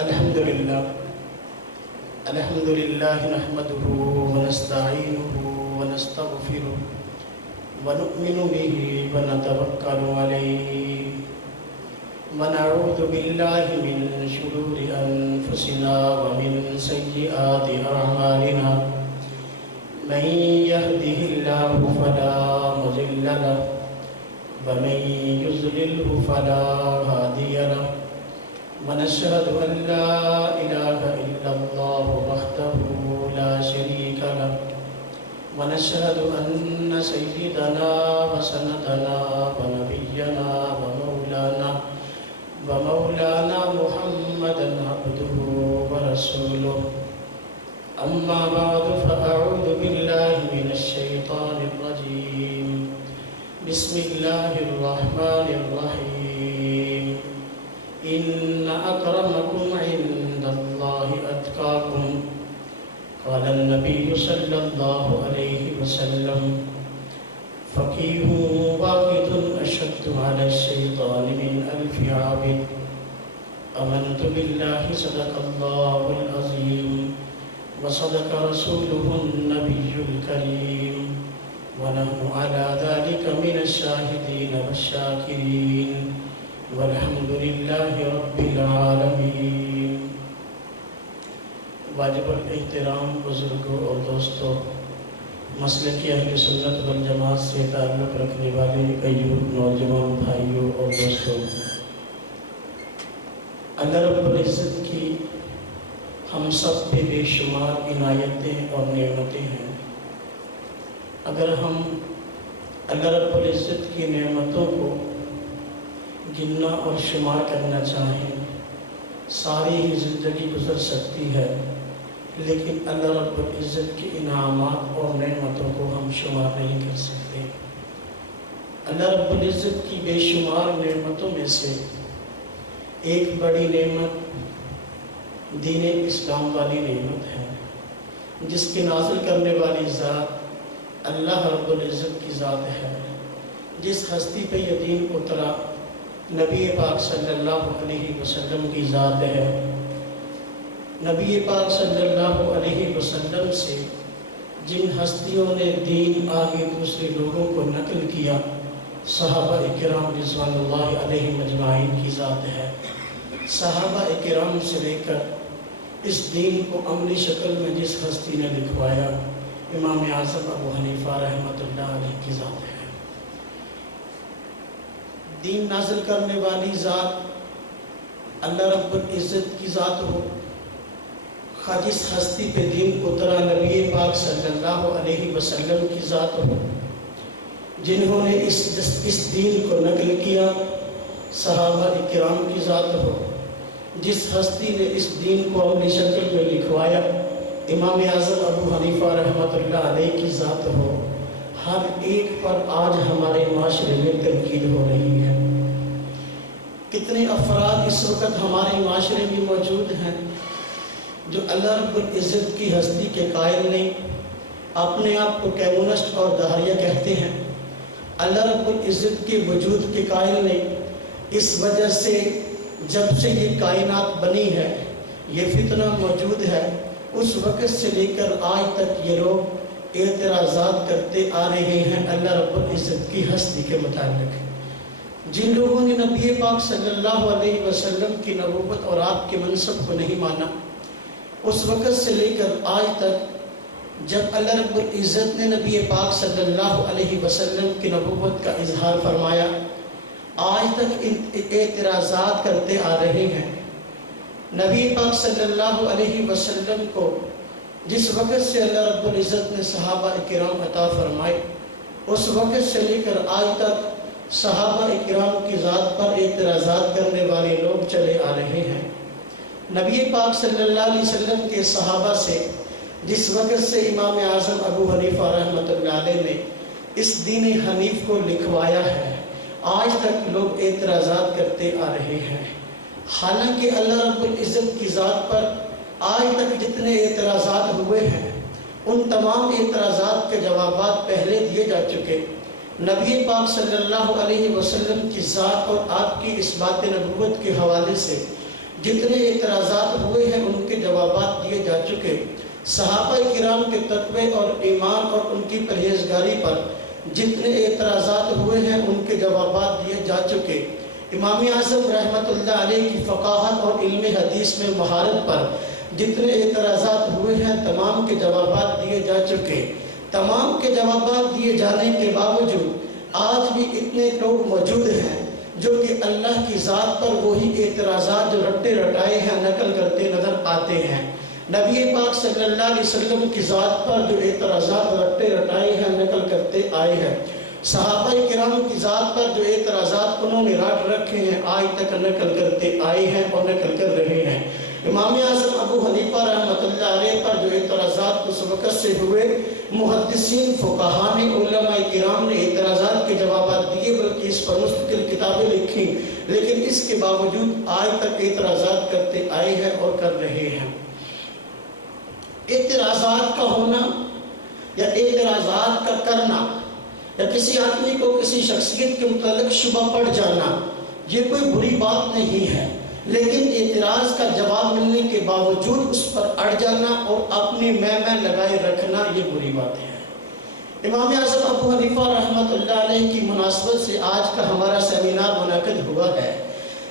الحمد لله نحمده ونستعينه ونستغفره ونؤمن به ونتوكل عليه ونعوذ بالله من شرور أنفسنا ومن سيئات أعمالنا من يهده الله فلا مضل له ومن يضلله فلا هادي له ونشهد أن لا إله إلا الله وحده لا شريك له ونشهد أن سيدنا وسندنا ونبينا ومولانا محمدا عبده ورسوله أما بعد فأعوذ بالله من الشيطان الرجيم بسم الله الرحمن الرحيم إن أكرمكم عند الله أتقاكم قال النبي صلى الله عليه وسلم فقيه واحد أشد على الشيطان من 1000 عابد آمنت بالله صدق الله العظيم وصدق رسوله النبي الكريم ونحن على ذلك من الشاهدين والشاكرين والحمد لله رب العالمین۔ واجب الاحترام بزرگوں اور دوستوں، مسلک اہل سنت والجماعت سے تعلق رکھنے والے ایوب نوجوان بھائیوں اور دوستوں، اللہ رب العزت کی ہم سب پہ بے شمار عنایتیں اور نعمتیں ہیں۔ اگر ہم اللہ رب العزت کی نعمتوں کو گننا اور شمار کرنا چاہیں، ساری ہی زندگی گزر سکتی ہے، لیکن اللہ رب العزت کے انعامات اور نعمتوں کو ہم شمار نہیں کر سکتے۔ اللہ رب العزت کی بے شمار نعمتوں میں سے ایک بڑی نعمت دین اسلام والی نعمت ہے، جس کے نازل کرنے والی ذات اللہ رب العزت کی ذات ہے۔ جس ہستی پہ یہ دین اترا نبی پاک صلی اللہ علیہ وسلم کی ذات ہے۔ نبی پاک صلی اللہ علیہ وسلم سے جن ہستیوں نے دین آگے دوسرے لوگوں کو نقل کیا، صحابہ اکرام رضوان اللہ علیہ مجمعین کی ذات ہے۔ صحابہ اکرام سے لے کر اس دین کو عملی شکل میں جس ہستی نے لکھوایا، امام اعظم ابو حنیفہ رحمۃ اللہ علیہ کی ذات ہے۔ دین نازل کرنے والی ذات اللہ رب العزت کی ذات ہو، جس ہستی پہ دین اترا نبی پاک صلی اللہ علیہ وسلم کی ذات ہو، جنہوں نے اس دین کو نقل کیا، صحابہ اکرام کی ذات ہو، جس ہستی نے اس دین کو عملی شکل میں لکھوایا، امام اعظم ابو حنیفہ رحمۃ اللہ علیہ کی ذات ہو، ہر ایک پر آج ہمارے معاشرے میں تنقید ہو رہی ہے۔ کتنے افراد اس وقت ہمارے معاشرے میں موجود ہیں جو اللہ رب العزت کی ہستی کے قائل نہیں، اپنے آپ کو کیمونسٹ اور دہریہ کہتے ہیں، اللہ رب العزت کے وجود کے قائل نہیں۔ اس وجہ سے جب سے یہ کائنات بنی ہے، یہ فتنہ موجود ہے، اس وقت سے لے کر آج تک یہ لوگ اعتراضات کرتے آ رہے ہیں اللہ رب العزت کی ہستی کے متعلق۔ جن لوگوں نے نبی پاک صلی اللہ علیہ وسلم کی نبوت اور آپ کے منصب کو نہیں مانا، اس وقت سے لے کر آج تک جب اللہ رب العزت نے نبی پاک صلی اللہ علیہ وسلم کی نبوت کا اظہار فرمایا، آج تک اعتراضات کرتے آ رہے ہیں۔ نبی پاک صلی اللہ علیہ وسلم کو جس وقت سے اللہ رب العزت نے صحابہ اکرام عطا فرمائے، اس وقت سے لے کر آج تک صحابہ اکرام کی ذات پر اعتراضات کرنے والے لوگ چلے آ رہے ہیں۔ نبی پاک صلی اللہ علیہ وسلم کے صحابہ سے جس وقت سے امام اعظم ابو حنیفہ رحمۃ اللہ علیہ نے اس دین حنیف کو لکھوایا ہے، آج تک لوگ اعتراضات کرتے آ رہے ہیں۔ حالانکہ اللہ رب العزت کی ذات پر آج تک جتنے اعتراضات ہوئے ہیں، ان تمام اعتراضات کے جوابات پہلے دیے جا چکے۔ نبی پاک صلی اللہ علیہ وسلم کی ذات اور آپ کی اس بات نبوت کے حوالے سے جتنے اعتراضات ہوئے ہیں ان کے جوابات دیے جا چکے، صحابہ کرام کے تقوی اور ایمان اور ان کی پرہیزگاری پر جتنے اعتراضات ہوئے ہیں ان کے جوابات دیے جا چکے، امام اعظم رحمۃ اللہ علیہ کی فقاہت اور علم حدیث میں مہارت پر جتنے اعتراضات ہوئے ہیں تمام کے جوابات دیے جا چکے۔ تمام کے جوابات دیے جانے کے باوجود آج بھی اتنے لوگ موجود ہیں جو کہ اللہ کی ذات پر وہی اعتراضات جو رٹے رٹائے ہیں نقل کرتے نظر آتے ہیں۔ نبی پاک صلی اللہ علیہ وسلم کی ذات پر جو اعتراضات رٹے رٹائے ہیں نقل کرتے آئے ہیں، صحابہ کرام کی ذات پر جو اعتراضات انہوں نے رٹ رکھے ہیں آج تک نقل کرتے آئے ہیں اور نقل کر رہے ہیں۔ امام اعظم ابو حنیفہ رحمۃ اللہ علیہ پر جو اعتراضات اس وقت سے ہوئے، محدثین فقہاء نے علماء کرام نے اعتراضات کے جوابات دیے، بلکہ اس پر مستقل کتابیں لکھی، لیکن اس کے باوجود آج تک اعتراضات کرتے آئے ہیں اور کر رہے ہیں۔ اعتراضات کا ہونا یا اعتراضات کا کرنا یا کسی آدمی کو کسی شخصیت کے متعلق شبہ پڑ جانا یہ کوئی بری بات نہیں ہے، لیکن اعتراض کا جواب ملنے کے باوجود اس پر اڑ جانا اور اپنی میں لگائے رکھنا یہ بری بات ہے۔ امام اعظم ابو حنیفہ رحمۃ اللہ علیہ کی مناسبت سے آج کا ہمارا سیمینار منعقد ہوا ہے،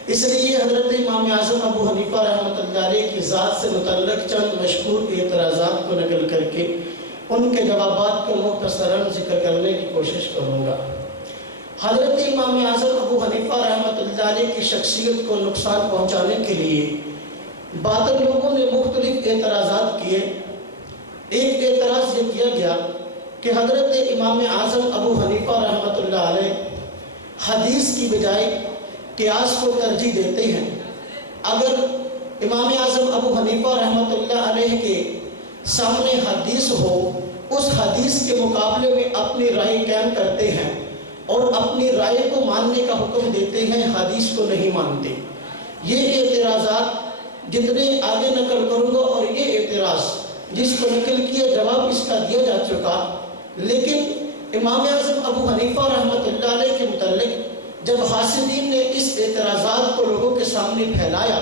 اس لیے حضرت امام اعظم ابو حنیفہ رحمۃ اللہ علیہ کی ذات سے متعلق چند مشہور اعتراضات کو نقل کر کے ان کے جوابات کو مختصراً ذکر کرنے کی کوشش کروں گا۔ حضرت امام اعظم ابو حنیفہ رحمۃ اللہ علیہ کی شخصیت کو نقصان پہنچانے کے لیے باطل لوگوں نے مختلف اعتراضات کیے۔ ایک اعتراض یہ کیا گیا کہ حضرت امام اعظم ابو حنیفہ رحمۃ اللہ علیہ حدیث کی بجائے قیاس کو ترجیح دیتے ہیں۔ اگر امام اعظم ابو حنیفہ رحمۃ اللہ علیہ کے سامنے حدیث ہو، اس حدیث کے مقابلے میں اپنی رائے قائم کرتے ہیں اور اپنی رائے کو ماننے کا حکم دیتے ہیں، حدیث کو نہیں مانتے۔ یہ اعتراضات جتنے آگے نقل کروں گا اور یہ اعتراض جس کو نقل کیا جواب اس کا دیا جا چکا، لیکن امام اعظم ابو حنیفہ رحمۃ اللہ علیہ کے متعلق جب حاسدین نے اس اعتراضات کو لوگوں کے سامنے پھیلایا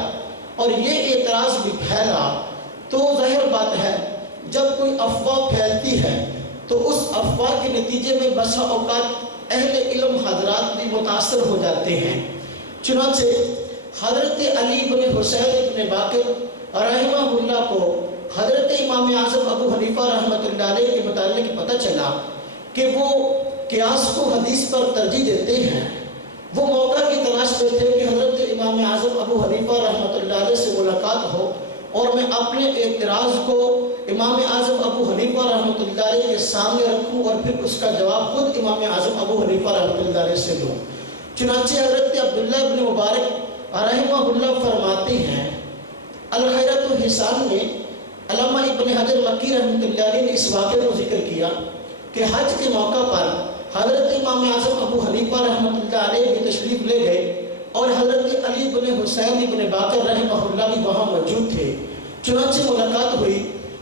اور یہ اعتراض بھی پھیلا، تو ظاہر بات ہے جب کوئی افواہ پھیلتی ہے تو اس افواہ کے نتیجے میں بسا اوقات اہل علم حضرات بھی متاثر ہو جاتے ہیں۔ چنانچہ حضرت علی بن حسین بن باقر رحمہ اللہ کو حضرت امام اعظم ابو حنیفہ رحمۃ اللہ علیہ کے متعلق پتہ چلا کہ وہ قیاس کو حدیث پر ترجیح دیتے ہیں۔ وہ موقع کی تلاش میں تھے کہ حضرت امام اعظم ابو حنیفہ رحمۃ اللہ علیہ سے ملاقات ہو اور میں اپنے اعتراض کو امام اعظم ابو حنیفہ رحمۃ اللہ علیہ کے سامنے رکھوں اور پھر اس کا جواب خود امام اعظم ابو حنیفہ رحمۃ اللہ علیہ سے دوں۔ چنانچہ حضرت عبداللہ بن مبارک رحمہ اللہ فرماتے ہیں، الخیرۃ الحسان میں علامہ ابن حجر مکی رحمۃ اللہ علیہ نے اس واقعے کو ذکر کیا کہ حج کے موقع پر حضرت امام اعظم ابو حنیفہ رحمۃ اللہ علیہ بھی تشریف لے گئے اور حضرت علی بن حسین بن باقر رحمہ اللہ بھی وہاں موجود تھے۔ چنانچہ ملاقات ہوئی،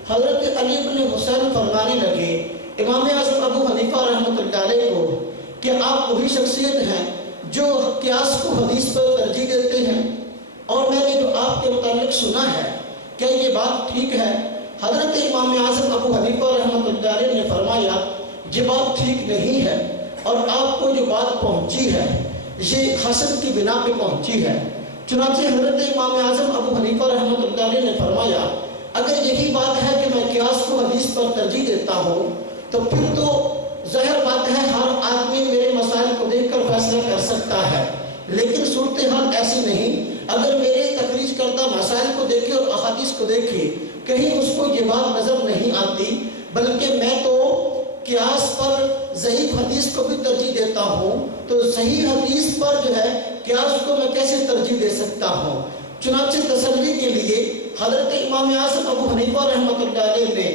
حضرت علی بن حسین فرمانے لگے امام اعظم ابو حنیفہ رحمۃ اللہ علیہ کو کہ آپ وہی شخصیت ہیں جو قیاس کو حدیث پر ترجیح دیتے ہیں، اور میں نے جو آپ کے متعلق سنا ہے کیا یہ بات ٹھیک ہے؟ حضرت امام اعظم ابو حنیفہ رحمۃ اللہ علیہ نے فرمایا یہ بات ٹھیک نہیں ہے، اور آپ کو جو بات پہنچی ہے یہ حسد کی بنا پہ پہنچی ہے۔ چنانچہ حضرت امام اعظم ابو حنیفہ رحمۃ اللہ علیہ نے فرمایا اگر یہی بات ہے کہ میں قیاس کو حدیث پر ترجیح دیتا ہوں تو پھر تو ظاہر بات ہے ہر آدمی میرے مسائل کو دیکھ کر فیصلہ کر سکتا ہے، لیکن صورتحال ایسی نہیں۔ اگر میرے تخریج کردہ مسائل کو دیکھے اور احادیث کو دیکھے کہیں اس کو یہ بات نظر نہیں آتی، بلکہ میں تو قیاس پر ضعیف حدیث کو بھی ترجیح دیتا ہوں، تو صحیح حدیث پر جو ہے قیاس کو میں کیسے ترجیح دے سکتا ہوں؟ چنانچہ تسلی کے لیے حضرت امام اعظم ابو حنیفہ رحمۃ اللہ علیہ نے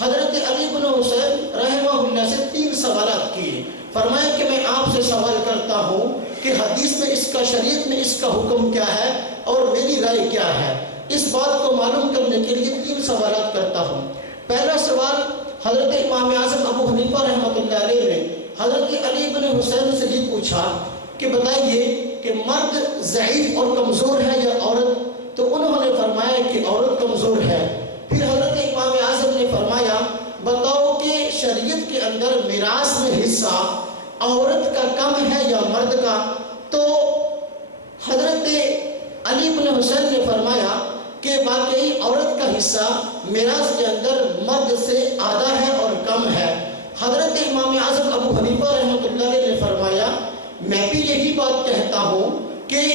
حضرت علی بن حسین رحمہ اللہ سے 3 سوالات کیے۔ فرمایا کہ میں آپ سے سوال کرتا ہوں کہ حدیث میں اس کا، شریعت میں اس کا حکم کیا ہے اور میری رائے کیا ہے۔ اس بات کو معلوم کرنے کے لیے 3 سوالات کرتا ہوں۔ پہلا سوال حضرت امام اعظم ابو حنیفہ رحمۃ اللہ علیہ نے حضرت علی بن حسین سے یہ پوچھا کہ بتائیے کہ مرد ضعیف اور کمزور ہے یا عورت؟ تو انہوں نے فرمایا کہ عورت کمزور ہے۔ پھر حضرت امام اعظم نے فرمایا بتاؤ کہ شریعت کے اندر میراث میں حصہ عورت کا کم ہے یا مرد کا؟ تو حضرت علی بن حسین نے فرمایا کہ واقعی عورت کا حصہ میراث کے اندر مرد سے آدھا ہے اور کم ہے۔ حضرت امام اعظم ابو حنیفہ رحمۃ اللہ علیہ نے فرمایا میں بھی یہی بات کہتا ہوں کہ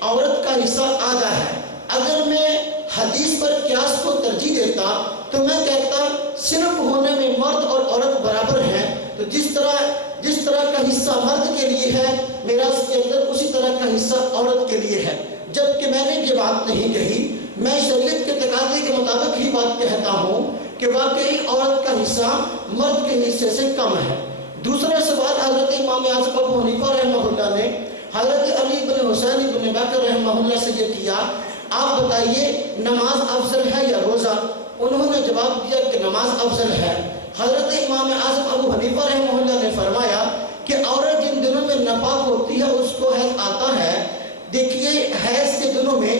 عورت کا حصہ آدھا ہے۔ اگر میں حدیث پر قیاس کو ترجیح دیتا تو میں کہتا صرف ہونے میں مرد اور عورت برابر ہیں، تو جس طرح کا حصہ مرد کے لیے ہے میراث کے اندر، اسی طرح کا حصہ عورت کے لیے ہے۔ جبکہ میں نے یہ بات نہیں کہی، میں شریعت کے تقاضے کے مطابق ہی بات کہتا ہوں کہ واقعی عورت کا حصہ مرد کے حصے سے کم ہے۔ دوسرا سوال حضرت امام اعظم ابو حنیفہ رحمہ اللہ نے حضرت علی بن حسین بن بکر رحمہ اللہ سے یہ کیا، آپ بتائیے نماز افضل ہے یا روزہ؟ انہوں نے جواب دیا کہ نماز افضل ہے۔ حضرت امام اعظم ابو حنیفہ رحمہ اللہ نے فرمایا کہ عورت جن دنوں میں ناپاک ہوتی ہے اس کو حیض آتا ہے۔ دیکھیے حیض کے دنوں میں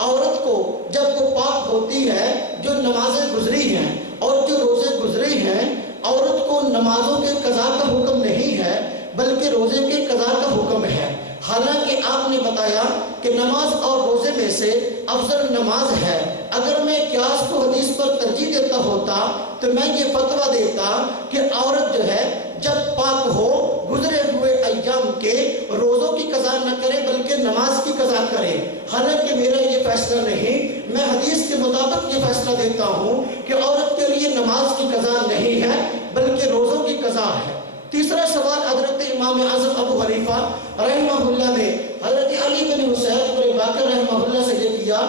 عورت کو جب وہ پاک ہوتی ہے، جو نمازیں گزری ہیں اور جو روزے گزرے ہیں، عورت کو نمازوں کے قضا کا حکم نہیں ہے بلکہ روزے کے قضا کا حکم ہے۔ حالانکہ آپ نے بتایا کہ نماز اور روزے میں سے افضل نماز ہے۔ اگر میں قیاس کو حدیث پر ترجیح دیتا ہوتا تو میں یہ فتویٰ دیتا کہ عورت جو ہے جب پاک ہو گزرے ہوئے ایام کے روزوں کی قضا نہ کرے بلکہ نماز کی قضا کرے۔ حالانکہ میرا یہ فیصلہ نہیں، میں حدیث کے مطابق یہ فیصلہ دیتا ہوں کہ عورت کے لیے نماز کی قضا نہیں ہے بلکہ روزوں کی قضا ہے۔ تیسرا سوال حضرت امام اعظم ابو حنیفہ رحمہ اللہ نے حضرت علی بن حسین بن بکر رحمہ اللہ سے یہ کیا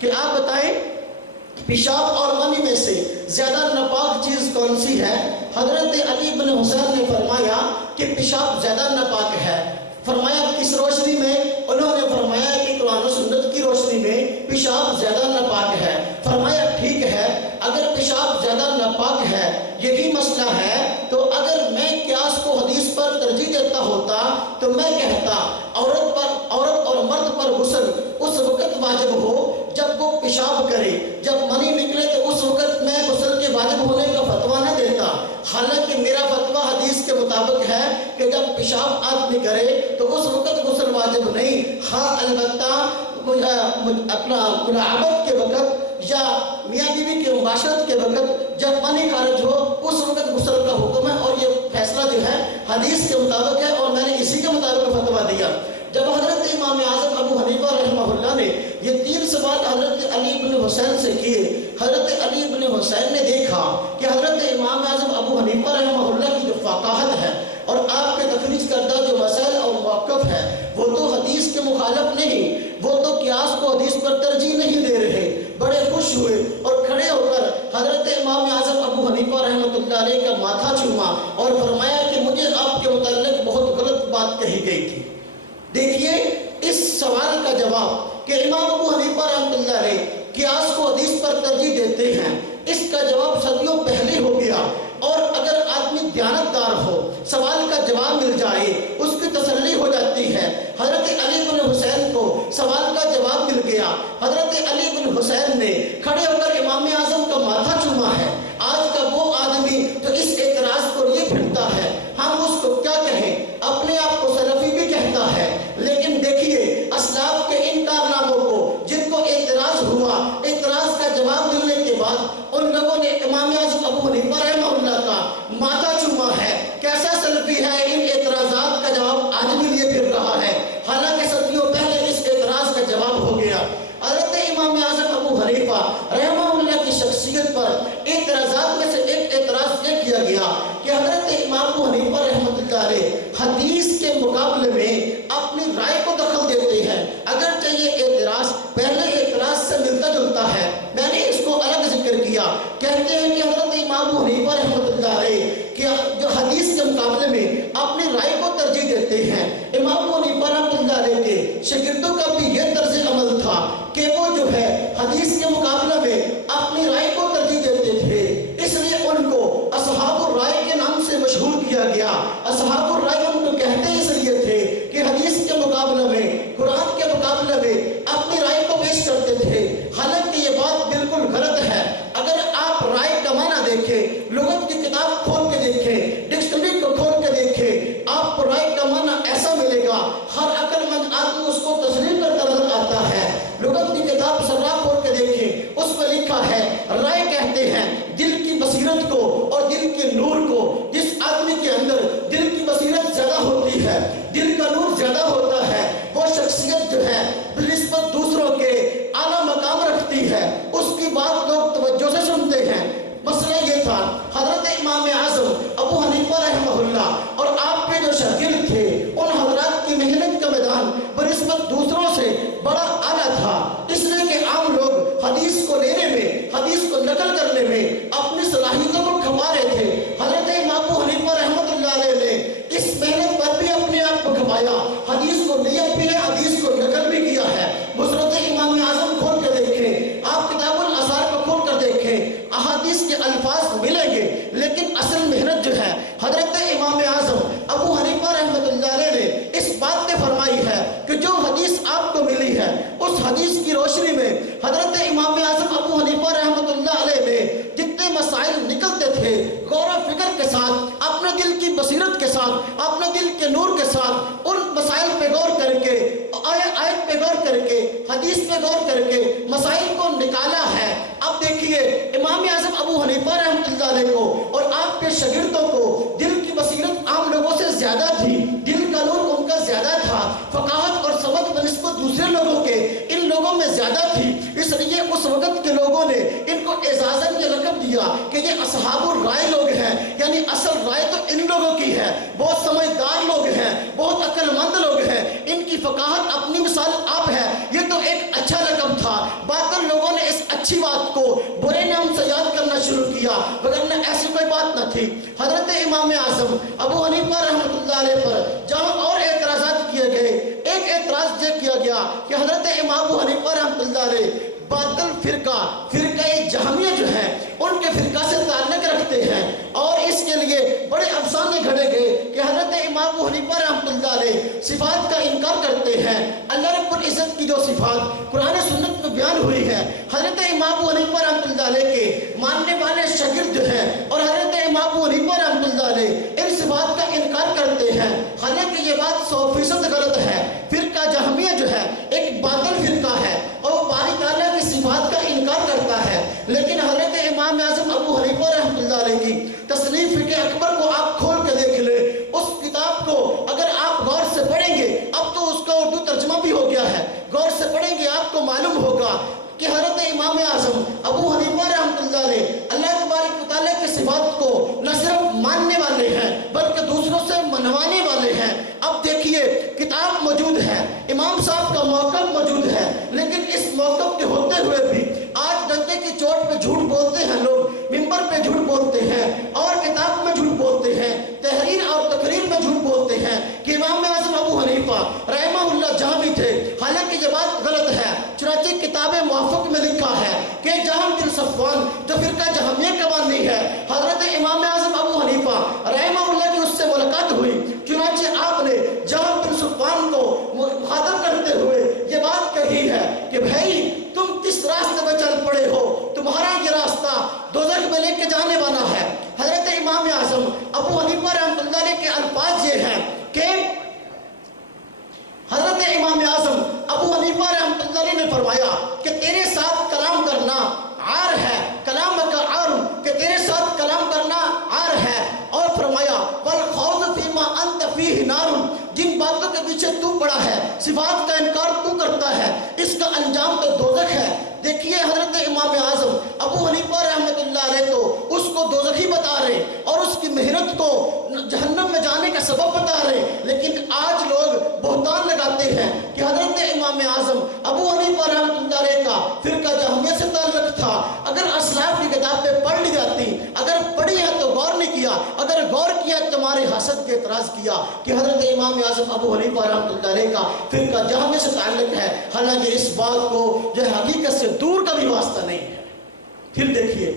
کہ آپ بتائیں پیشاب اور منی میں سے زیادہ ناپاک چیز کون سی ہے؟ حضرت علی بن حسین نے فرمایا کہ پیشاب زیادہ ناپاک ہے۔ فرمایا کس روشنی میں؟ انہوں نے فرمایا کہ قرآن و سنت کی روشنی میں پیشاب زیادہ ناپاک ہے۔ فرمایا ٹھیک ہے، اگر پیشاب زیادہ ناپاک ہے یہی مسئلہ ہے تو اگر میں قیاس کو حدیث پر ترجیح دیتا ہوتا تو میں کہتا عورت اور مرد پر غسل اس وقت واجب ہو جب وہ پیشاب کرے، جب منی نکلے تو اس وقت میں غسل کے واجب ہونے کا فتویٰ نہ دیتا۔ حالانکہ میرا فتویٰ حدیث کے مطابق ہے کہ جب پیشاب آدمی کرے تو اس وقت غسل واجب نہیں، ہاں البتہ اپنا ملاعبت کے وقت یا میاں بیوی کے مباشرت کے وقت جب منی خارج ہو اس وقت غسل کا حکم ہے، اور یہ فیصلہ جو ہے حدیث کے مطابق ہے اور میں نے اسی کے مطابق فتویٰ دیا۔ جب حضرت امام اعظم ابو حنیفہ رحمہ اللہ نے یہ 3 سوال حضرت علی بن حسین سے کیے، حضرت علی بن حسین نے دیکھا کہ حضرت امام اعظم ابو حنیفہ رحمہ اللہ کی جو فقاہت ہے اور آپ کے تخریج کردہ جو مسائل اور موقف ہے وہ تو حدیث کے مخالف نہیں، وہ تو قیاس کو حدیث پر ترجیح نہیں دے رہے، بڑے خوش ہوئے اور کھڑے ہو کر حضرت امام اعظم ابو حنیفہ رحمۃ اللہ علیہ کا ماتھا چوما اور فرمایا کہ مجھے آپ کے متعلق بہت غلط بات کہی گئی تھی۔ دیکھیے اس سوال کا جواب کہ امام ابو حنیفہ رحمۃ اللہ علیہ قیاس کو حدیث پر ترجیح دیتے ہیں، اس کا جواب صدیوں پہلے ہو گیا، اور اگر آدمی دیانتدار ہو سوال کا جواب مل جائے اس کی تسلی ہو جاتی ہے۔ حضرت علی بن حسین کو سوال کا جواب مل گیا، حضرت علی بن حسین نے کھڑے ہو کر امام اعظم کا ماتھا چوما ہے۔ آج کا وہ آدمی جو اس اعتراض کو یہ پھرتا ہے، ہم اس کو کیا کہیں؟ اپنے آپ کو سلفی بھی کہتا ہے، لیکن دیکھیے اسلاف کے ان کارناموں کو جن کو اعتراض ہوا، اعتراض کا جواب ملنے کے بعد ان لوگوں نے امام اعظم ابو حنیفہ رحمہ اللہ کا ماتھا چوما ہے۔ کیسا سلفی ہے ان اعتراضات کا جواب آج بھی لیے پھر رہا ہے، حالانکہ صدیوں پہلے اس اعتراض کا جواب ہو گیا۔ حضرت امام اعظم ابو حنیفہ رحمہ اللہ کی شخصیت پر اعتراضات میں سے ایک اعتراض یہ کیا گیا کہ حضرت امام ابو حنیفہ رحمۃ اللہ علیہ حدیث کے مقابلے میں اپنی رائے کو دخل دیتے ہیں، اگرچہ یہ اعتراض پہلے اعتراض سے ملتا جلتا ہے، میں نے اس کو الگ ذکر کیا۔ کہتے ہیں کہ حضرت امام ابو حنیفہ رحمۃ اللہ علیہ کہ جو حدیث کے مقابلے میں اپنی رائے کو ترجیح دیتے ہیں، امام ابو حنیفہ رحمۃ اللہ علیہ کے شاگردوں کا بھی یہ طرز عمل تھا کہ وہ جو ہے حدیث کے مقابلے میں اپنی رائے کو ترجیح دیتے لکھا ہے رائے کہتے ہیں دل کی بصیرت کو اور دل کے نور کو. جس آدمی کے اندر دل کی بصیرت زیادہ ہوتی ہے, دل کا نور زیادہ ہوتا ہے, وہ شخصیت جو ہے بنسبت دوسروں کے اعلیٰ مقام رکھتی ہے, اس کی بات لوگ توجہ سے سنتے ہیں. مسئلہ یہ تھا حضرت امام اعظم ابو حنیفہ رحمہ اللہ اور آپ کے جو شاگرد تھے ان حضرات کی محنت کا میدان بنسبت دوسروں سے بڑا اعلیٰ تھا, اس لیے کہ عام لوگ حدیث کو لینے میں, حدیث کو نقل کرنے میں اپنی صلاحیتوں کو کھپا رہے تھے. حضرت امام ابو حنیفہ رحمۃ اللہ علیہ نے اس محنت پر بھی اپنے آپ کو کھپایا, حدیث کو لیا بھی ہے, حدیث کو نقل بھی کیا ہے. مسند امام اعظم کھول کے دیکھیں, آپ کتاب الاثار کو کھول کر دیکھیں, احادیث کے الفاظ ملیں گے, لیکن اصل محنت جو ہے حضرت امام اعظم ابو حنیفہ رحمۃ اللہ علیہ نے اس بات نے فرمائی ہے کہ جو حدیث آپ کو ملی ہے اس حدیث کی روشنی میں حضرت امام اعظم ابو حنیفہ رحمۃ اللہ علیہ نے جتنے مسائل نکلتے تھے غور و فکر کے ساتھ, اپنے دل کی بصیرت کے ساتھ, اپنے دل کے نور کے ساتھ ان مسائل پہ غور کر کے, آیت پہ غور کر کے, حدیث پہ غور کر کے مسائل کو نکالا ہے. اب دیکھیے امام اعظم ابو حنیفہ رحمۃ اللہ علیہ کو اور آپ کے شاگردوں کو دل کی بصیرت عام لوگوں سے زیادہ تھی, دل کا نور ان کا زیادہ تھا, فقاہت اور سمجھ بنسبت دوسرے لوگوں کے ان لوگوں میں زیادہ تھی. اس لیے اس وقت کے لوگوں نے ان کو اعزازاً یہ لقب دیا کہ یہ اصحاب الرائے لوگ ہیں, یعنی اصل رائے تو ان لوگوں کی ہے, بہت سمجھدار لوگ ہیں, بہت عقل مند لوگ ہیں, ان کی فقاہت اپنی مثال آپ ہے. یہ تو ایک اچھا لقب تھا. باطل لوگوں نے اس اچھی بات کو برے نام سے یاد کرنا شروع کیا, وگرنہ ایسی کوئی بات نہ تھی. حضرت امام اعظم ابو حنیفہ رحمۃ اللہ علیہ پر جہاں اور اعتراضات کیے گئے, ایک اعتراض یہ کیا گیا کہ حضرت امام ابو حنیفہ رحمۃ اللہ علیہ باطل فرقہ جہمیہ جو ہے ان کے فرقہ سے تعلق رکھتے ہیں, اور اس کے لیے بڑے افسانے گھڑے گئے کہ حضرت امام ابو حنیفہ رحمۃ اللہ علیہ صفات کا انکار کرتے ہیں. اللہ رب العزت کی جو صفات قرآن سنت میں بیان ہوئی ہے, حضرت امام ابو حنیفہ رحمۃ اللہ علیہ کے ماننے والے شاگرد جو ہیں اور حضرت امام ابو حنیفہ رحمۃ اللہ علیہ ان صفات کا انکار کرتے ہیں. حالانکہ یہ بات 100% غلط ہے. فرقہ جہمیہ جو ہے ایک باطل فرقہ ہے اور وہ باری تعالیٰ کی صفات کا انکار کرتا ہے, لیکن حضرت امام اعظم ابو حنیفہ رحمۃ اللہ علیہ کی تصنیف فقہ اکبر کو آپ کھول کے دیکھ لیں, اس کتاب کو اگر آپ غور سے پڑھیں گے, اب تو اس کا اردو ترجمہ بھی ہو گیا ہے, غور سے پڑھیں گے آپ کو معلوم ہوگا کہ حضرت امام اعظم ابو حنیفہ رحمۃ اللہ علیہ اللہ تبارک و تعالیٰ کی صفات کو نہ صرف ماننے والے ہیں بلکہ دوسروں سے منوانے والے ہیں. اب دیکھیے کتاب موجود ہے, امام صاحب کا موقف موجود ہے, لیکن اس موقف کے ہوتے ہوئے بھی آج ڈنڈے کی چوٹ پہ جھوٹ بولتے ہیں لوگ, ممبر پہ جھوٹ بولتے ہیں اور کتاب میں جھوٹ بولتے ہیں, تحریر اور تقریر میں جھوٹ بولتے ہیں کہ امام اعظم ابو حنیفہ رحمہ اللہ جہمی تھے. حالانکہ یہ بات غلط ہے. چنانچہ کتاب موافق میں لکھا ہے کہ جہم بن صفوان جو فرقہ جہمیہ کا بانی ہے, حضرت امام اعظم ابو حنیفہ رحمہ اللہ کی اس سے ملاقات ہوئی. چنانچہ آپ نے جہم بن صفوان کو مخاطب کرتے ہوئے یہ بات کہی ہے کہ بھائی تم کس راستے پہ چل پڑے ہو, تمہارا یہ راستہ دوزخ میں لے کے جانے والا ہے. حضرت امام اعظم ابو حنیفہ رحمۃ اللہ علیہ کے الفاظ یہ ہیں کہ حضرت امام اعظم ابو حنیفہ رحمۃ اللہ علیہ نے فرمایا کہ تیرے ساتھ کلام کرنا عار ہے, کلام کا عار, کہ تیرے ساتھ کلام کرنا عار ہے. اور فرمایا والخوض فیما انت فیہ نار, جن باتوں کے پیچھے تو پڑا ہے, صفات کا انکار تو کرتا ہے, اس کا انجام تو دوزخ ہے. دیکھیے حضرت امام اعظم ابو حنیفہ رحمۃ اللہ علیہ تو اس کو دوزخی بتا رہے اور اس کی محنت کو جہنم میں جانے کا سبب بتا رہے, لیکن آج لوگ بہتان لگاتے ہیں کہ حضرت امام اعظم ابو حنیفہ رحمۃ اللہ علیہ کا فرقہ جہمیہ سے تعلق تھا. اگر اسلاف کی کتابیں پڑھ لی جاتی, اگر پڑھی ہے تو غور نہیں کیا, اگر غور کیا تو تمہارے حسد کے اعتراض کیا کہ حضرت امام اعظم ابو حنیفہ رحمۃ اللہ علیہ کا فرقہ جہمیہ سے تعلق ہے, حالانکہ اس بات کو جو حقیقت سے دور کا بھی واسطہ نہیں ہے. پھر دیکھیے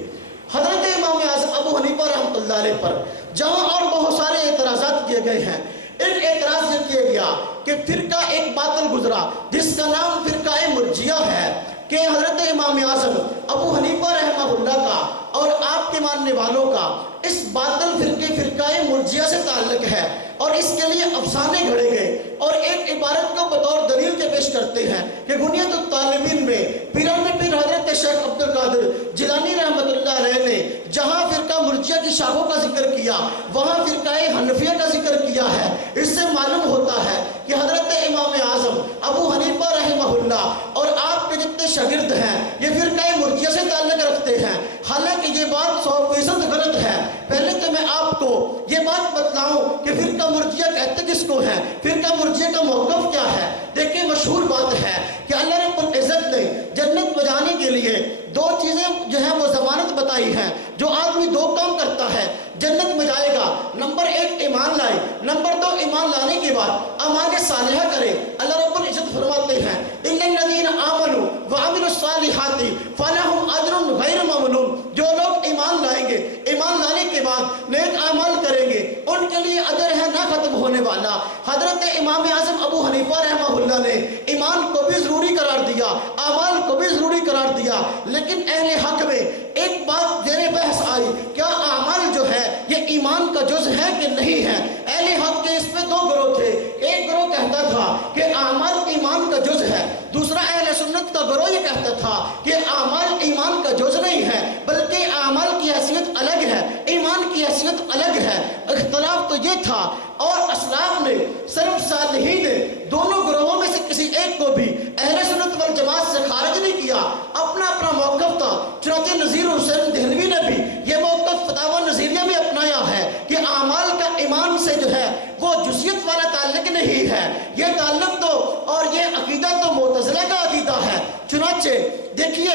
حضرت امام اعظم ابو حنیفہ رحمۃ اللہ علیہ پر جہاں اور بہت سارے اعتراضات کیے گئے ہیں, ایک اعتراض یہ کیا گیا کہ فرقہ ایک باطل گزرا جس کا نام فرقہ مرجیہ ہے, کہ حضرت امام اعظم ابو حنیفہ رحمہ اللہ کا اور آپ کے ماننے والوں کا اس باطل فرقہ مرجیہ سے تعلق ہے, اور اس کے لیے افسانے گھڑے گئے اور ایک عبارت کو بطور دلیل کے پیش کرتے ہیں کہ بنیاد الطالبین میں پیران پیر حضرت شیخ عبد القادر جیلانی رحمۃ اللہ علیہ نے جہاں فرقہ مرجیہ کی شاخوں کا ذکر کیا وہاں فرقہ حنفیہ کا ذکر کیا ہے۔ اس سے معلوم ہوتا ہے کہ حضرت امام اعظم ابو حنیفہ رحمہ اللہ اور آپ کے جتنے شاگرد ہیں یہ فرقہ مرجیہ سے تعلق رکھتے ہیں، حالانکہ یہ بات 100% غلط ہے۔ پہلے تو میں آپ کو یہ بات بتلاؤں کہ فرقہ مرجیہ کہتے کس کو ہے، فرقہ مرجیہ کا موقف کیا ہے۔ دیکھیں مشہور بات ہے کہ اللہ رب العزت نے جنت میں جانے کے لیے دو چیزیں جو ہیں وہ ضمانت بتائی ہیں، جو آدمی دو کام کرتا ہے جنت میں جائے گا، نمبر 1 ایمان لائے، نمبر 2 ایمان لانے کے بعد اعمال صالحہ کرے۔ اللہ رب العزت فرماتے ہیں اِنَّ الَّذِينَ آمَنُوا وَعَمِلُوا الصَّالِحَاتِ فَلَهُمْ أَجْرٌ غَيْرُ مَمْنُونٍ، جو لوگ ایمان لائیں گے، ایمان لانے کے بعد نیک اعمال کریں گے، ان کے لیے اجر ہے نہ ختم ہونے والا۔ حضرت امام اعظم ابو حنیفہ رحمہ اللہ نے ایمان کو بھی ضروری قرار دیا، اعمال کو بھی ضروری قرار دیا، لیکن اہل حق میں ایک بات زیر بحث آئی، کیا اعمال جو ہے یہ ایمان کا جز ہے کہ نہیں ہے؟ اہل حق کے اس میں دو گروہ تھے، ایک گروہ کہتا تھا کہ اعمال ایمان کا جز ہے، دوسرا اہل سنت کا گروہ یہ کہتا تھا کہ اعمال ایمان کا جز نہیں ہے بلکہ اعمال کی حیثیت الگ ہے، ایمان کی حیثیت الگ ہے۔ اختلاف تو یہ تھا، اور اسلاف نے سلف صالحین نے دونوں گروہوں میں سے کسی ایک کو بھی اہل سنت والجماعت سے خارج نہیں کیا، اپنا اپنا موقف تھا۔ چنانچہ نذیر حسین دہلوی نے بھی یہ موقف فتاوی نذیریہ میں اپنایا ہے کہ اعمال کا ایمان سے جو ہے وہ جزیت والا تعلق نہیں ہے، یہ تعلق تو اور یہ عقیدہ تو معتزلہ کا عقیدہ ہے۔ چنانچہ دیکھیے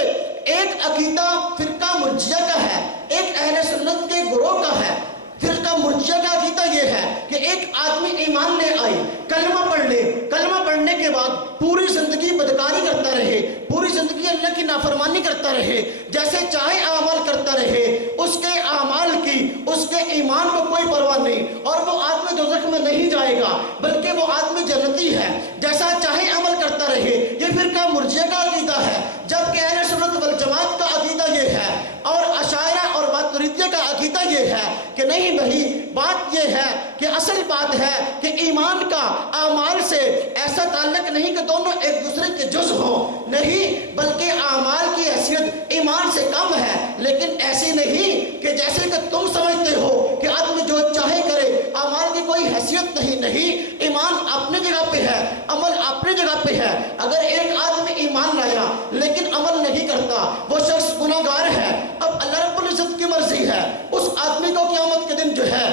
ایک عقیدہ فرقہ مرجیہ کا ہے، ایک اہل سنت کے گروہ کا ہے۔ فرقہ مرجیہ کا عقیدہ یہ ہے کہ ایک آدمی ایمان لے آئی، کلمہ پڑھ لے، کلمہ پڑھنے کے بعد پوری زندگی بدکاری کرتا رہے، پوری زندگی اللہ کی نافرمانی کرتا رہے، جیسے چاہے اعمال کرتا رہے، اس کے اعمال کی اس کے ایمان کو کوئی پرواہ نہیں، اور وہ آدمی دوزخ میں نہیں جائے گا بلکہ وہ آدمی جنتی ہے، جیسا چاہے عمل کرتا رہے۔ یہ فرقہ مرجیہ کا عقیدہ ہے، جبکہ اہل سنت والجماعت کا عقیدہ یہ ہے، اور اشاعرہ اور ماتریدیہ کا عقیدہ یہ ہے کہ نہیں بھائی، بات یہ ہے کہ اصل بات ہے کہ ایمان کا اعمال سے ایسا تعلق نہیں کہ دونوں ایک دوسرے کے جز ہوں، نہیں، بلکہ اعمال کی حیثیت ایمان سے کم ہے، لیکن ایسی نہیں کہ جیسے کہ تم سمجھتے ہو کہ آدمی جو چاہے کرے، اعمال کی کوئی حیثیت نہیں، ایمان اپنی جگہ پہ ہے، عمل اپنی جگہ پہ ہے۔ اگر ایک آدمی ایمان لایا لیکن عمل نہیں کرتا، وہ شخص گناہگار ہے۔ اب اللہ رب العزت کی مرضی ہے اس آدمی کو قیامت کے دن جو ہے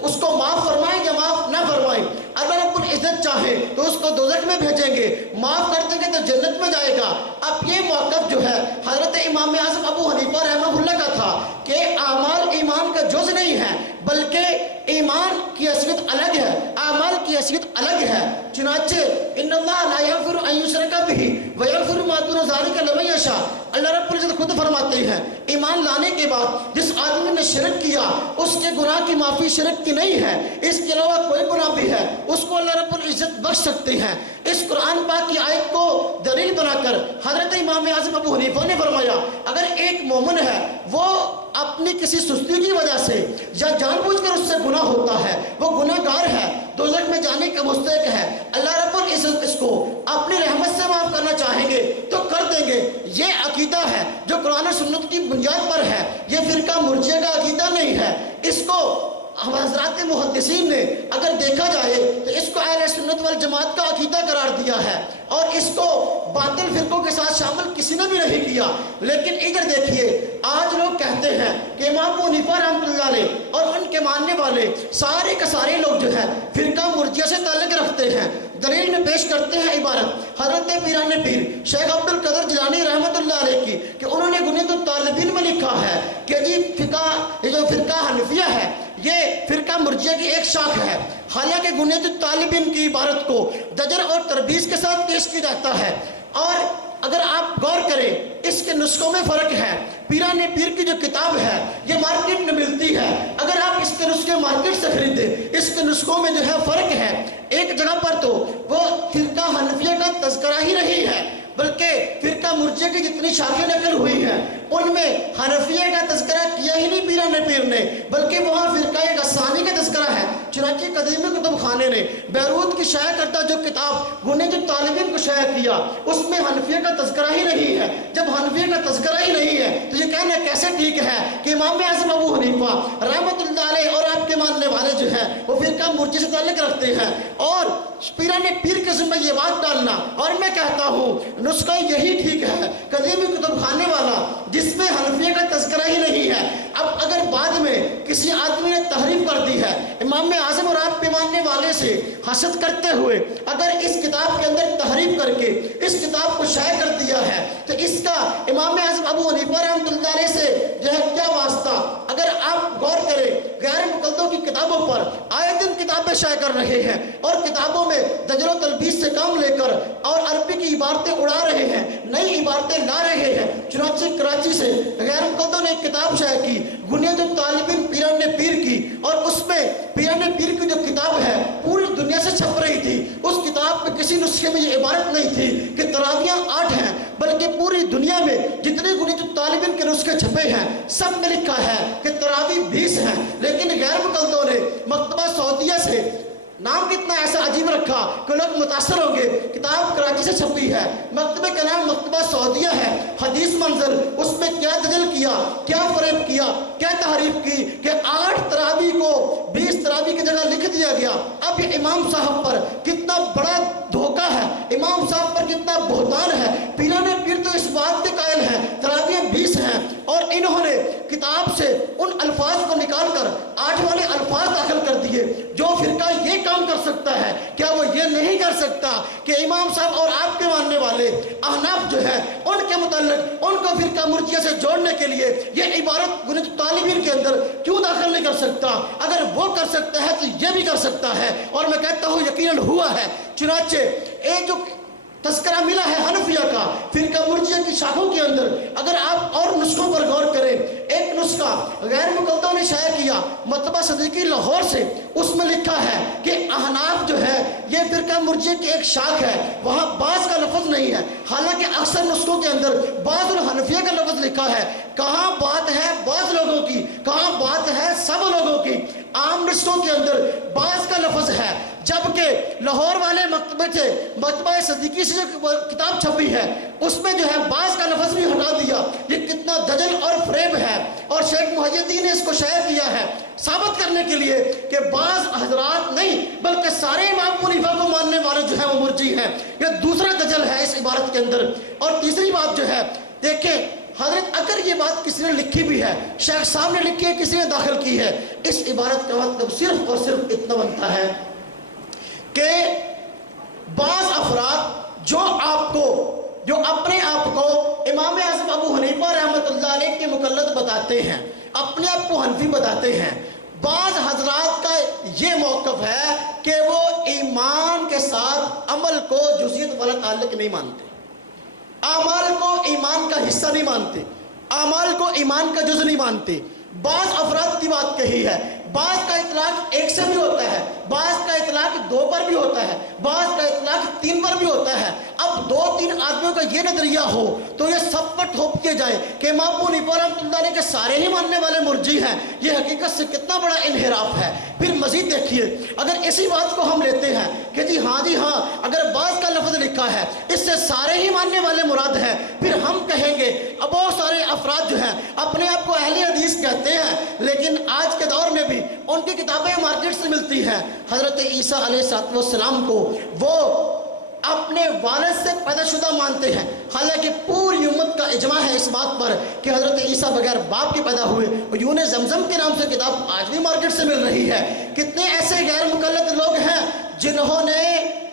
اس کو معاف فرمائیں یا معاف نہ فرمائیں۔ اللہ رب العزت چاہے تو اس کو دوزخ میں بھیجیں گے، معاف کر دیں گے تو جنت میں جائے گا۔ اب یہ موقف جو ہے حضرت امام اعظم ابو حنیفہ رحمہ اللہ کا تھا کہ اعمال ایمان کا جز نہیں ہے بلکہ ایمان کی حیثیت الگ ہے، اعمال کی حیثیت الگ ہے۔ چنانچہ ان اللہ لا یغفر ان یشرک بہ ویغفر ما دون ذلک لمن یشاء، اللہ رب العزت خود فرماتے ہیں ایمان لانے کے بعد جس آدمی نے شرک کیا اس کے گناہ کی معافی شرک کی نہیں ہے، اس کے علاوہ کوئی گناہ بھی ہے اس کو اللہ رب العزت بخش سکتے ہیں۔ اس قرآن پاک کی آیت کو دلیل بنا کر حضرت امام اعظم ابو حنیفہ نے فرمایا اگر ایک مومن ہے وہ اپنی کسی سستی کی وجہ سے یا جان بوجھ کر اس سے گناہ ہوتا ہے، وہ گناہ گار ہے، دوزخ میں جانے کا مستحق ہے، اللہ رب العزت اس کو اپنی رحمت سے معاف کرنا چاہیں گے تو کر دیں گے۔ یہ عقیدہ ہے جو قرآن و سنت کی بنیاد پر ہے، یہ فرقہ مرجیہ کا عقیدہ نہیں ہے۔ اس کو حضرات محدثین نے اگر دیکھا جائے تو اس کو اہل سنت والجماعت کا عقیدہ قرار دیا ہے، اور اس کو باطل فرقوں کے ساتھ شامل کسی نے بھی نہیں کیا۔ لیکن ادھر دیکھیے آج لوگ کہتے ہیں کہ امام ابو حنیفہ رحمۃ اللہ علیہ اور ان کے ماننے والے سارے کے سارے لوگ جو ہے فرقہ مرجیہ سے تعلق رکھتے ہیں۔ دلیل میں پیش کرتے ہیں عبارت حضرت پیران پیر شیخ عبد القادر جیلانی رحمۃ اللہ علیہ کی کہ انہوں نے غنیۃ الطالبین میں لکھا ہے کہ جی یہ جو فرقہ حنفیہ ہے یہ فرقہ مرجیہ کی ایک شاخ ہے، حالانکہ غنیۃ الطالبین کی عبارت کو زجر اور تربیز کے ساتھ پیش کیا جاتا ہے، اور اگر آپ غور کریں اس کے نسخوں میں فرق ہے۔ پیران پیر کی جو کتاب ہے یہ مارکیٹ میں ملتی ہے، اگر آپ اس کے نسخے مارکیٹ سے خریدیں اس کے نسخوں میں جو ہے فرق ہے۔ ایک جگہ پر تو وہ فرقہ حنفیہ کا تذکرہ ہی نہیں ہے بلکہ فرقہ مرجیہ کی جتنی شاخیں نقل ہوئی ہیں ان میں حنفیہ کا تذکرہ کیا ہی نہیں پیران پیر نے، بلکہ وہاں فرقہ غسانی کا تذکرہ ہے۔ چنانچہ قدیم کتب خانے نے بیروت کی شائع کردہ جو کتاب غنیۃ الطالبین کو شائع کیا اس میں حنفیہ کا تذکرہ ہی نہیں ہے۔ جب حنفیہ کا تذکرہ ہی نہیں ہے تو یہ کہنا کیسے ٹھیک ہے کہ امام اعظم ابو حنیفہ رحمۃ اللہ علیہ اور آپ کے ماننے والے جو ہیں وہ فرقہ مرجئہ سے تعلق رکھتے ہیں اور پیران پیر کے ذمہ یہ بات ڈالنا، اور میں کہتا ہوں نسخہ یہی ٹھیک ہے قدیمی کتب خانے والا جس میں حنفیہ کا تذکرہ ہی نہیں ہے۔ اب اگر بعد میں کسی آدمی نے تحریف کر دی ہے امام اعظم اور آپ کے ماننے والے سے حسد کرتے ہوئے، اگر اس کتاب کے اندر تحریف کر کے اس کتاب کو شائع کر دیا ہے تو اس کا امام اعظم ابو حنیفہ رحمۃ اللہ علیہ سے جو ہے کیا واسطہ؟ اگر آپ غور کریں غیر مقلدوں کی کتابوں پر آئے دن کتابیں شائع کر رہے ہیں اور کتابوں میں دجل و تلبیس سے کام لے کر اور عربی کی عبارتیں اڑا رہے ہیں، نئی عبارتیں لا رہے ہیں۔ چنانچہ کراچی سے غیر مقلدوں نے ایک کتاب شائع کی بنیاد الطالبین پیران پیر کی، اور اس میں پیران پیر کی جو کتاب ہے پوری دنیا سے چھپ رہی تھی۔ اس کتاب میں کسی نسخے میں یہ عبارت نہیں تھی کہ تراویاں 8 ہیں، بلکہ پوری دنیا میں جتنے بنیاد الطالبین کے نسخے چھپے ہیں سب میں لکھا ہے کہ تراوی 20 ہیں۔ لیکن غیر مقلدوں نے مکتبہ سعودیہ سے نام کتنا ایسا عجیب رکھا کہ لوگ متاثر ہوں گے، کتاب کراچی سے چھپی ہے، مکتبے کا نام مکتبہ سعودیہ ہے، حدیث منظر اس میں کیا دجل کیا، کیا فریب کیا، کیا تحریف کی کہ 8 تراوی کو 20 تراوی کی جگہ لکھ دیا گیا۔ اب یہ امام صاحب پر کتنا بڑا دھوکہ ہے، امام صاحب پر کتنا بہتان ہے۔ پیران پیر تو اس بات کے قائل ہیں تراویاں 20 ہیں، اور انہوں نے کتاب سے ان الفاظ کو نکال کر 8 والے الفاظ داخل کر دیے۔ جو فرقہ یہ کام کر سکتا ہے کیا وہ یہ نہیں کر سکتا کہ امام صاحب اور آپ کے ماننے والے احناف جو ہے ان کے متعلق ان کو فرقہ مرجئہ سے جوڑنے کے لیے یہ عبارت بنیاد الطالبین کے اندر کیوں داخل نہیں کر سکتا؟ اگر وہ کر سکتا ہے تو یہ بھی کر سکتا ہے، اور میں کہتا ہوں یقیناً ہوا ہے۔ چنانچہ ایک جو تذکرہ ملا ہے حنفیہ کا فرقہ مرجئہ کی شاخوں کے اندر، اگر آپ اور نسخوں پر غور کریں، ایک نسخہ غیر مقلدوں نے شائع کیا مکتبہ صدیقی لاہور سے، اس میں لکھا ہے کہ احناف جو ہے یہ فرقہ مرجئہ کی ایک شاخ ہے، وہاں بعض کا لفظ نہیں ہے، حالانکہ اکثر نسخوں کے اندر بعض الحنفیہ کا لفظ لکھا ہے۔ کہاں بات ہے بعض لوگوں کی، کہاں بات ہے سب لوگوں کی؟ عام نسخوں کے اندر بعض کا لفظ ہے، جبکہ لاہور والے مکتبے سے مکتبہ صدیقی سے جو کتاب چھپی ہے اس میں جو ہے بعض کا لفظ بھی ہٹا دیا۔ یہ کتنا دجل اور فریب ہے، اور شیخ محی الدین نے اس کو شائع کیا ہے ثابت کرنے کے لیے کہ بعض حضرات نہیں بلکہ سارے امام ابو حنیفہ کو ماننے والے جو ہیں وہ مرجئی ہیں۔ یہ دوسرا دجل ہے اس عبارت کے اندر۔ اور تیسری بات جو ہے دیکھیں حضرت، اگر یہ بات کسی نے لکھی بھی ہے، شیخ صاحب نے لکھی ہے، کسی نے داخل کی ہے، اس عبارت کا مطلب صرف اور صرف اتنا بنتا ہے کہ بعض افراد جو اپنے آپ کو امام اعظم ابو حنیفہ رحمۃ اللہ علیہ کے مقلد بتاتے ہیں، اپنے آپ کو حنفی بتاتے ہیں، بعض حضرات کا یہ موقف ہے کہ وہ ایمان کے ساتھ عمل کو جزئیت والا تعلق نہیں مانتے، اعمال کو ایمان کا حصہ نہیں مانتے، اعمال کو ایمان کا جز نہیں مانتے۔ بعض افراد کی بات کہی ہے، بعض کا اطلاق 1 سے بھی ہوتا ہے، بعض کا اطلاق 2 پر بھی ہوتا ہے، بعض کا اطلاق 3 پر بھی ہوتا ہے۔ اب 2-3 آدمیوں کا یہ نظریہ ہو تو یہ سب پر تھوپ کیے جائے کہ امام ابو حنیفہ رحمۃ اللہ علیہ کے سارے ہی ماننے والے مرجئی ہیں، یہ حقیقت سے کتنا بڑا انحراف ہے۔ پھر مزید دیکھیے، اگر اسی بات کو ہم لیتے ہیں کہ جی ہاں اگر بعض کا لفظ لکھا ہے اس سے سارے ہی ماننے والے مراد ہیں، پھر ہم کہیں گے اب بہت سارے افراد جو ہیں اپنے آپ کو اہل حدیث کہتے ہیں، لیکن آج کے دور میں بھی ان کی کتابیں مارکیٹ سے ملتی ہیں۔ حضرت عیسیٰ علیہ السلام کو وہ اپنے والد سے پیدا شدہ مانتے ہیں، حالانکہ پوری امت کا اجماع ہے اس بات پر کہ حضرت عیسیٰ بغیر باپ کے پیدا ہوئے۔ یون زمزم کے نام سے کتاب آج بھی مارکیٹ سے مل رہی ہے۔ کتنے ایسے غیر مقلد لوگ ہیں جنہوں نے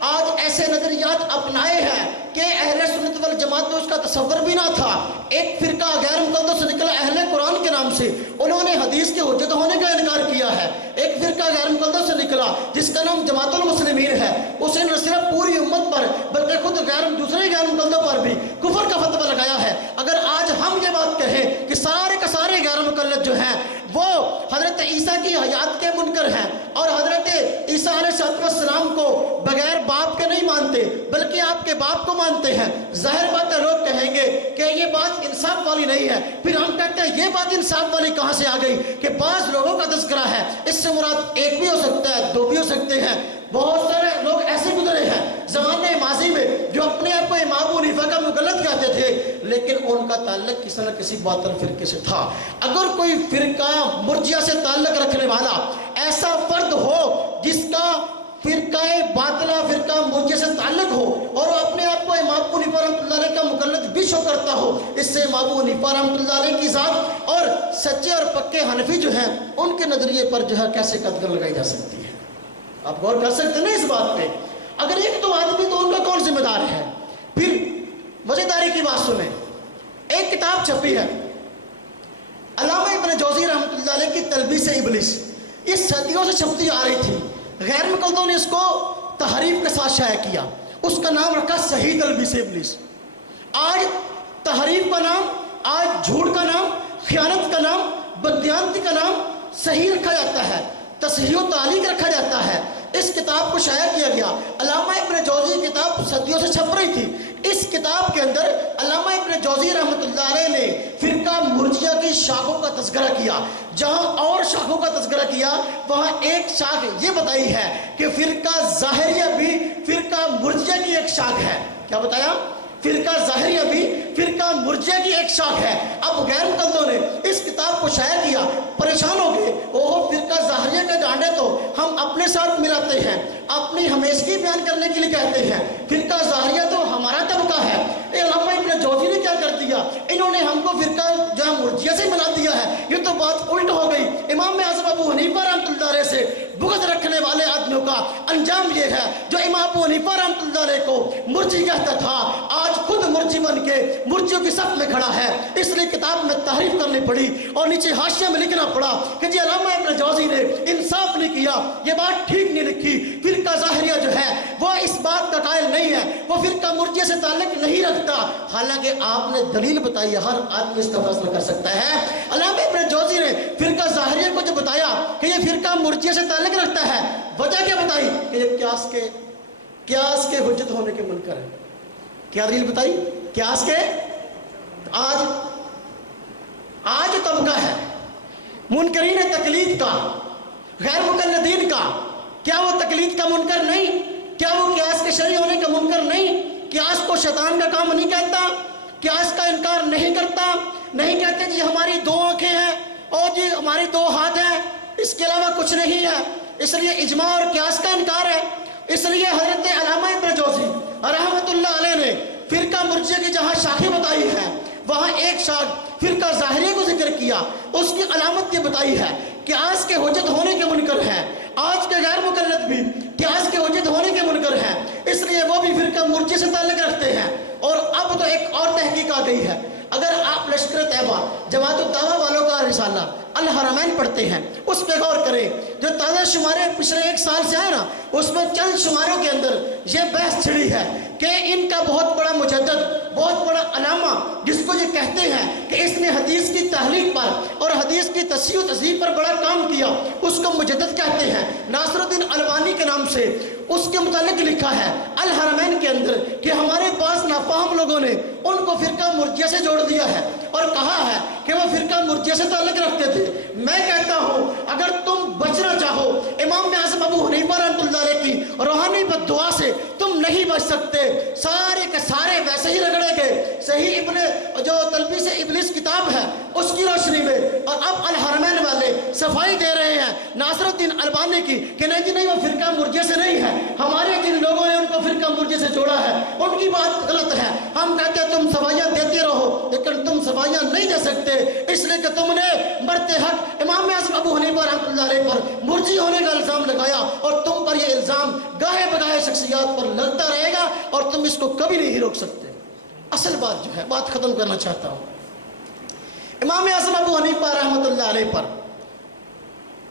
آج ایسے نظریات اپنائے ہیں کہ اہل سنت والجماعت میں اس کا تصور بھی نہ تھا۔ ایک فرقہ غیر مقلدوں سے نکلا اہل قرآن کے نام سے، انہوں نے حدیث کے حجت ہونے کا انکار کیا ہے۔ ایک فرقہ غیر مقلدوں سے نکلا جس کا نام جماعت المسلمین ہے، اس نے نہ صرف پوری امت پر بلکہ خود دوسرے غیر مقلدوں پر بھی کفر کا فتویٰ لگایا ہے۔ اگر آج ہم یہ بات کہیں کہ سارے کے سارے غیر مقلد جو ہیں وہ حضرت عیسیٰ کی حیات کے منکر ہیں اور حضرت عیسیٰ علیہ السلام کو بغیر باپ کے نہیں مانتے بلکہ آپ کے باپ کو مانتے ہیں، ظاہر بات ہے لوگ کہیں گے کہ یہ بات انصاف والی نہیں ہے۔ پھر ہم کہتے ہیں یہ بات انصاف والی کہاں سے آ گئی کہ بعض لوگوں کا تذکرہ ہے، اس سے مراد 1 بھی ہو سکتا ہے، 2 بھی ہو سکتے ہیں، بہت سارے لوگ ایسے گزرے ہیں زمانے ماضی میں جو اپنے آپ کو امام ابو حنیفہ کا مقلد کہتے تھے، لیکن ان کا تعلق کسی نہ کسی باطل فرقے سے تھا۔ اگر کوئی فرقہ مرجئہ سے تعلق رکھنے والا ایسا فرد ہو جس کا فرقہ باطلہ فرقہ مرجئہ سے تعلق ہو اور وہ اپنے آپ کو امام ابو حنیفہ رحمۃ اللہ علیہ کا مقلد بھی شو کرتا ہو، اس سے امام ابو حنیفہ رحمۃ اللہ علیہ کی ذات اور سچے اور پکے حنفی جو ہیں ان کے نظریے پر جو ہے کیسے قدغن لگائی جا سکتی ہے؟ آپ غور کر سکتے ہیں اس بات پہ؟ اگر ایک دو آدمی تو ان کا کون ذمہ دار ہے؟ پھر مزیداری کی بات سنیں، ایک کتاب چھپی ہے علامہ ابن جوزی رحمۃ اللہ علیہ کی تلبیس ابلیس، یہ صدیوں سے چھپتی آ رہی تھی، غیر مقلدوں نے اس کو تحریف کے ساتھ شائع کیا، اس کا نام رکھا صحیح تلبیس ابلیس۔ آج تحریف کا نام، آج جھوٹ کا نام، خیانت کا نام، بددیانتی کا نام صحیح رکھا جاتا ہے، تصحیح و تعلیق رکھا جاتا ہے۔ اس کتاب کو شائع کیا گیا، علامہ ابن جوزی کی کتاب صدیوں سے چھپ رہی تھی، اس کتاب کے اندر علامہ ابن جوزی رحمۃ اللہ علیہ نے فرقہ مرجئہ کی شاخوں کا تذکرہ کیا، جہاں اور شاخوں کا تذکرہ کیا وہاں ایک شاخ یہ بتائی ہے کہ فرقہ ظاہریہ بھی فرقہ مرجئہ کی ایک شاخ ہے۔ کیا بتایا؟ فرقہ ظاہریہ بھی فرقہ مرجئہ کی ایک شاخ ہے۔ اب غیر مقلدوں نے اس کتاب کو شائع کیا، پریشان ہو گئے، وہ فرقہ ظاہریہ کے ڈانڈے تو ہم اپنے ساتھ ملاتے ہیں، اپنی ہمیشگی بیان کرنے کے لیے کہتے ہیں، فرقہ ظاہریہ تو ہمارا طبقہ ہے۔ علامہ ابن جوزی نے کیا کر دیا؟ انہوں نے ہم کو فرقہ جو ہے مرجئہ سے ملا دیا ہے، یہ تو بات الٹ ہو گئی۔ امام اعظم ابو حنیفہ رحمۃ اللہ علیہ سے بغض رکھنے والے آدمیوں کا انجام یہ ہے، جو امام ابو حنیفہ رحمۃ اللہ علیہ کو مرجی کہتا تھا آج خود مرجی بن کے مرجیوں کی صف میں کھڑا ہے۔ اس لیے کتاب میں تحریف کرنی پڑی اور نیچے حاشیے میں لکھنا پڑا کہ جی علامہ ابن جوزی نے انصاف نہیں کیا، یہ بات ٹھیک نہیں لکھی، فرقہ ظاہریہ جو ہے وہ اس بات کا قائل نہیں ہے، وہ فرقہ مرجیہ سے تعلق نہیں رکھتا۔ حالانکہ آپ نے دلیل بتائی ہے، ہر آدمی اس کا فیصلہ کر سکتا ہے۔ علامہ ابن جوزی نے فرقہ ظاہریہ کو جو بتایا کہ یہ فرقہ مرجیہ سے تعلق رکھتا ہے، وجہ کیا بتائی؟ کہ یہ قیاس کے حجت ہونے کے منکر ہے۔ کیا دلیل بتائی؟ قیاس کے آج طبقہ ہے منکرین تقلید کا، غیر مقلدین کا، کیا وہ تقلید کا منکر نہیں؟ کیا وہ قیاس کے شرعی ہونے کا منکر نہیں؟ قیاس کو شیطان کا کام نہیں کہتا، قیاس کا انکار نہیں کرتا، نہیں کہتے جی ہماری دو آنکھیں ہیں اور جی ہماری دو ہاتھ ہیں، اس کے علاوہ کچھ نہیں ہے، اس لیے اجماع اور قیاس کا انکار ہے۔ اس لیے حضرت علامہ ابن جوزی رحمۃ اللہ علیہ نے فرقہ مرجئہ کی جہاں شاخیں بتائی ہیں وہاں ایک شاخ فرقہ ظاہریہ کو ذکر کیا، اس کی علامت یہ بتائی ہے کہ قیاس کے حجت ہونے کے منکر ہیں، آج کے غیر مقلد بھی قیاس کے حجت ہونے کے منکر ہیں، اس لیے وہ بھی فرقہ مرجئہ سے تعلق رکھتے ہیں۔ اور اب تو ایک اور تحقیق آ گئی ہے، اگر آپ لشکر طیبہ جماعت الدعوہ والوں کا رسالہ الحرمین پڑھتے ہیں اس پہ غور کریں، جو تازہ شمارے پچھلے ایک سال سے آئے نا، اس میں چند شماروں کے اندر یہ بحث چھڑی ہے کہ ان کا بہت بڑا مجدد، بہت بڑا علامہ جس کو یہ کہتے ہیں کہ اس نے حدیث کی تحلیل پر اور حدیث کی تصحیح و تصحیح پر بڑا کام کیا، اس کو مجدد کہتے ہیں، ناصر الدین البانی کے نام سے اس کے متعلق لکھا ہے الحرمین کے اندر کہ ہمارے پاس نافہم لوگوں نے ان کو فرقہ مرجئہ سے جوڑ دیا ہے اور کہا ہے کہ وہ فرقہ مرجئہ سے تعلق رکھتے تھے۔ میں کہتا ہوں اگر تم بچنا چاہو امام اعظم ابو حنیفہ رحمۃ اللہ علیہ کی روحانی بددعا سے تم نہیں بچ سکتے، سارے کے سارے ویسے ہی رگڑے گئے۔ صحیح ابن جو تلبیس ابلیس کتاب ہے اس کی روشنی میں، اور اب الحرمین والے صفائی دے رہے ہیں ناصر الدین البانی کی کہ نہیں وہ فرقہ مرجئہ سے نہیں ہے، ہمارے جن لوگوں نے ان کو فرقہ مرجئہ سے جوڑا ہے ان کی بات غلط ہے۔ ہم کہتے ہیں تم صفائیاں دیتے رہو لیکن تم صفائیاں نہیں دے سکتے، اس لیے کہ تم نے مرتے حق امام اعظم ابو حنیفہ رحمۃ اللہ علیہ پر مرجی ہونے کا الزام لگایا، اور تم پر یہ الزام گاہے بگاہے شخصیات پر لگتا رہے گا اور تم اس کو کبھی نہیں روک سکتے۔ اصل بات جو ہے، بات ختم کرنا چاہتا ہوں، امام اعظم ابو حنیفہ رحمۃ اللہ علیہ پر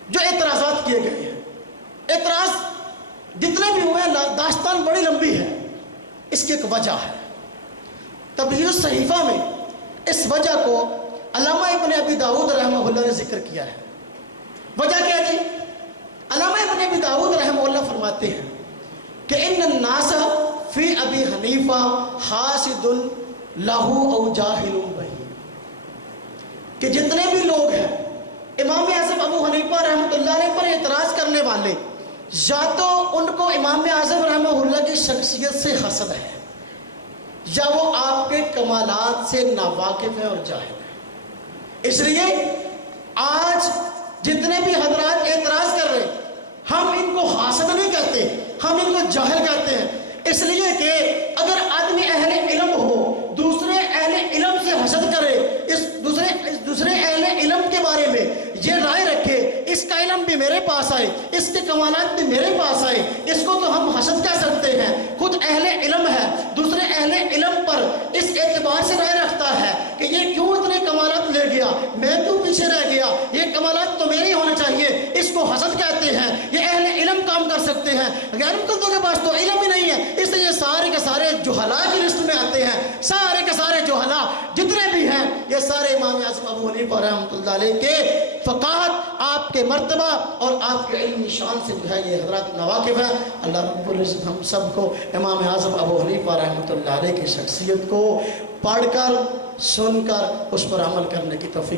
جو اعتراضات کیے گئے ہیں، اعتراض جتنے بھی ہوئے ہیں داستان بڑی لمبی ہے، اس کی ایک وجہ ہے۔ تبیین الصحیفہ میں اس وجہ کو علامہ ابن ابی داؤد رحمہ اللہ نے ذکر کیا ہے۔ وجہ کیا جی؟ علامہ ابن ابی داؤد رحمہ اللہ فرماتے ہیں کہ ان الناس فی ابی حنیفہ حاسد لہو او جاہل بہی، کہ جتنے بھی لوگ ہیں امام اعظم ابو حنیفہ رحمۃ اللہ علیہ پر اعتراض کرنے والے یا تو ان کو امام اعظم رحمہ اللہ کی شخصیت سے حسد ہے، یا وہ آپ کے کمالات سے ناواقف ہے اور جاہل ہے۔ اس لیے آج جتنے بھی حضرات اعتراض کر رہے، ہم ان کو حاسد نہیں کہتے، ہم ان کو جاہل کہتے ہیں، اس لیے کہ اگر آدمی اہل علم ہو، دوسرے اہل علم سے حسد کرے، اس دوسرے اہل علم کے بارے میں یہ رائے رکھے، اس کا علم بھی میرے پاس آئے، اس کے کمالات بھی میرے پاس آئے، اس کو تو ہم حسد کہہ سکتے ہیں۔ خود اہل علم ہے، دوسرے اہل علم پر اس اعتبار سے رائے رکھتا ہے کہ یہ کیوں اتنے کمالات لے گیا، میں کیوں پیچھے رہ گیا، یہ کمالات تو میرے ہی ہونے چاہیے، اس کو حسد کہتے ہیں۔ یہ اہل علم کام کر سکتے ہیں، غیر مقلدوں کے پاس تو علم ہی نہیں ہے، اس لیے یہ سارے کے سارے جہلاء کی لسٹ میں آتے ہیں۔ سارے کے سارے جہلاء جتنے بھی ہیں یہ سارے امام اعظم ابو حنیفہ رحمۃ اللہ علیہ کے فقاہت، آپ کے مرتبہ اور آپ کے علمی شان سے جو ہے یہ حضرات نواقف ہیں۔ اللہ رب العزت ہم سب کو امام اعظم ابو حنیفہ رحمۃ اللہ علیہ کی شخصیت کو پڑھ کر، سن کر اس پر عمل کرنے کی توفیق